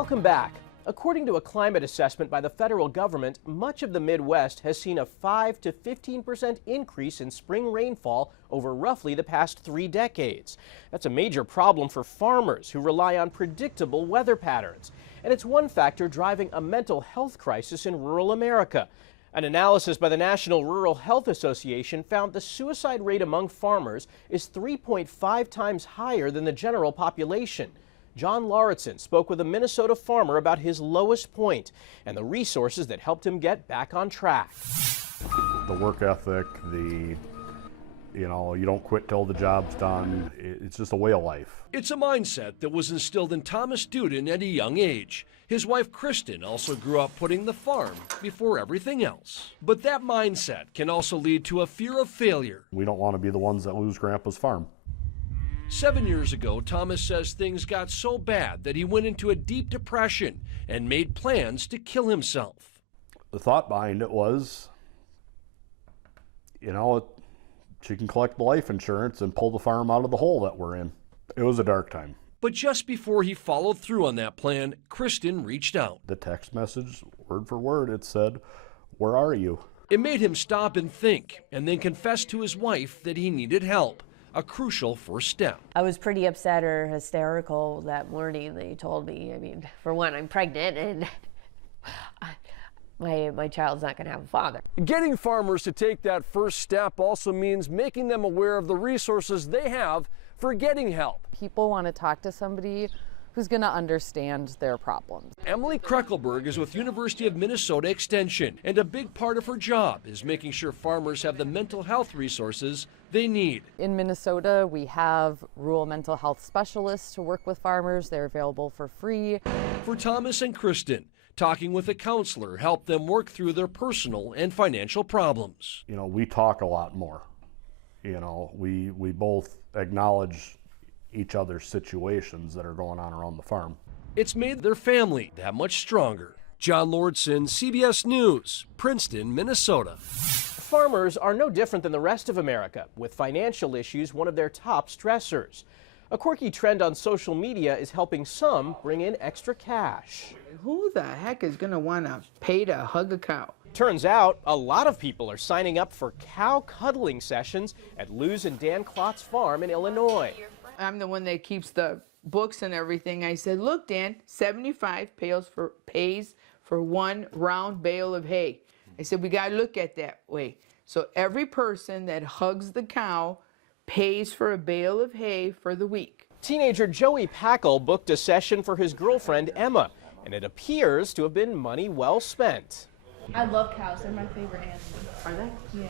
Welcome back. According to a climate assessment by the federal government, much of the Midwest has seen a 5 to 15% increase in spring rainfall over roughly the past 3 decades. That's a major problem for farmers who rely on predictable weather patterns. And it's one factor driving a mental health crisis in rural America. An analysis by the National Rural Health Association found the suicide rate among farmers is 3.5 times higher than the general population. John Lauritsen spoke with a Minnesota farmer about his lowest point and the resources that helped him get back on track. The work ethic, you don't quit till the job's done. It's just a way of life. It's a mindset that was instilled in Thomas Duden at a young age. His wife, Kristen, also grew up putting the farm before everything else. But that mindset can also lead to a fear of failure. We don't want to be the ones that lose Grandpa's farm. 7 years ago, Thomas says things got so bad that he went into a deep depression and made plans to kill himself. The thought behind it was, she can collect the life insurance and pull the farm out of the hole that we're in. It was a dark time. But just before he followed through on that plan, Kristen reached out. The text message, word for word, it said, "Where are you?" It made him stop and think, and then confess to his wife that he needed help, a crucial first step. I was pretty upset or hysterical that morning. They told me, for one, I'm pregnant and my child's not going to have a father. Getting farmers to take that first step also means making them aware of the resources they have for getting help. People want to talk to somebody who's going to understand their problems. Emily Kreckelberg is with University of Minnesota Extension, and a big part of her job is making sure farmers have the mental health resources they need. In Minnesota, we have rural mental health specialists to work with farmers. They're available for free. For Thomas and Kristen, talking with a counselor helped them work through their personal and financial problems. We talk a lot more. We both acknowledge each other's situations that are going on around the farm. It's made their family that much stronger. John Lauritsen, CBS News, Princeton, Minnesota. Farmers are no different than the rest of America, with financial issues one of their top stressors. A quirky trend on social media is helping some bring in extra cash. Who the heck is going to want to pay to hug a cow? Turns out a lot of people are signing up for cow cuddling sessions at Lou's and Dan Klotz's farm in Illinois. I'm the one that keeps the books and everything. I said, look, Dan, 75 pays for one round bale of hay. I said, we got to look at that way. So every person that hugs the cow pays for a bale of hay for the week. Teenager Joey Packle booked a session for his girlfriend Emma, and it appears to have been money well spent. I love cows. They're my favorite animal. Are they? Yeah.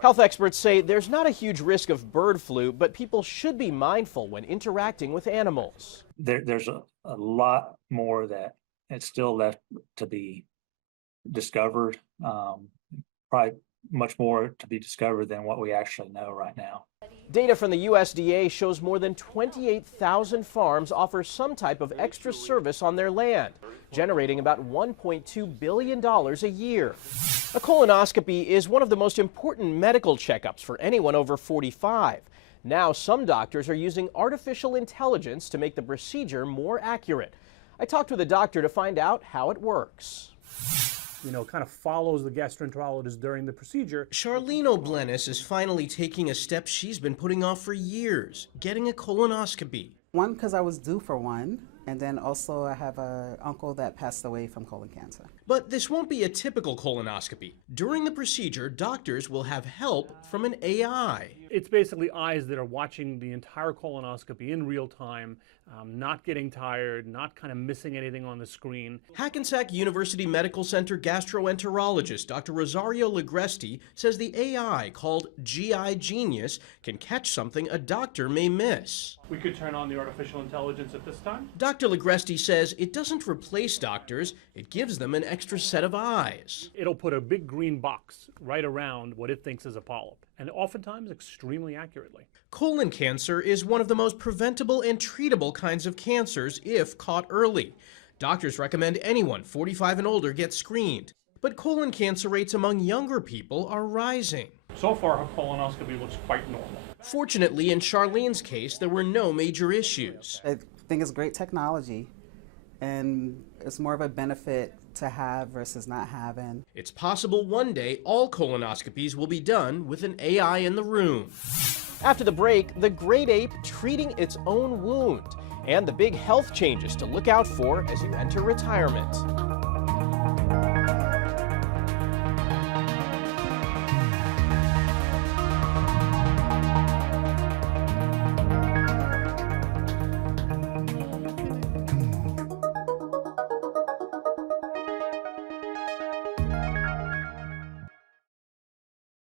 Health experts say there's not a huge risk of bird flu, but people should be mindful when interacting with animals. There's a lot more that it's still left to be discovered. Probably much more to be discovered than what we actually know right now. Data from the USDA shows more than 28,000 farms offer some type of extra service on their land, generating about $1.2 billion a year. A colonoscopy is one of the most important medical checkups for anyone over 45. Now some doctors are using artificial intelligence to make the procedure more accurate. I talked with a doctor to find out how it works. Kind of follows the gastroenterologist during the procedure. Charlene O'Blenis is finally taking a step she's been putting off for years, getting a colonoscopy. One, because I was due for one, and then also I have an uncle that passed away from colon cancer. But this won't be a typical colonoscopy. During the procedure, doctors will have help from an AI. It's basically eyes that are watching the entire colonoscopy in real time, not getting tired, not kind of missing anything on the screen. Hackensack University Medical Center gastroenterologist Dr. Rosario Ligresti says the AI, called GI Genius, can catch something a doctor may miss. We could turn on the artificial intelligence at this time. Dr. Ligresti says it doesn't replace doctors, it gives them an extra set of eyes. It'll put a big green box right around what it thinks is a polyp, and oftentimes extremely accurately. Colon cancer is one of the most preventable and treatable kinds of cancers if caught early. Doctors recommend anyone 45 and older get screened. But colon cancer rates among younger people are rising. So far, her colonoscopy looks quite normal. Fortunately, in Charlene's case, there were no major issues. I think it's great technology, and it's more of a benefit to have versus not having. It's possible one day all colonoscopies will be done with an AI in the room. After the break, the great ape treating its own wound and the big health changes to look out for as you enter retirement.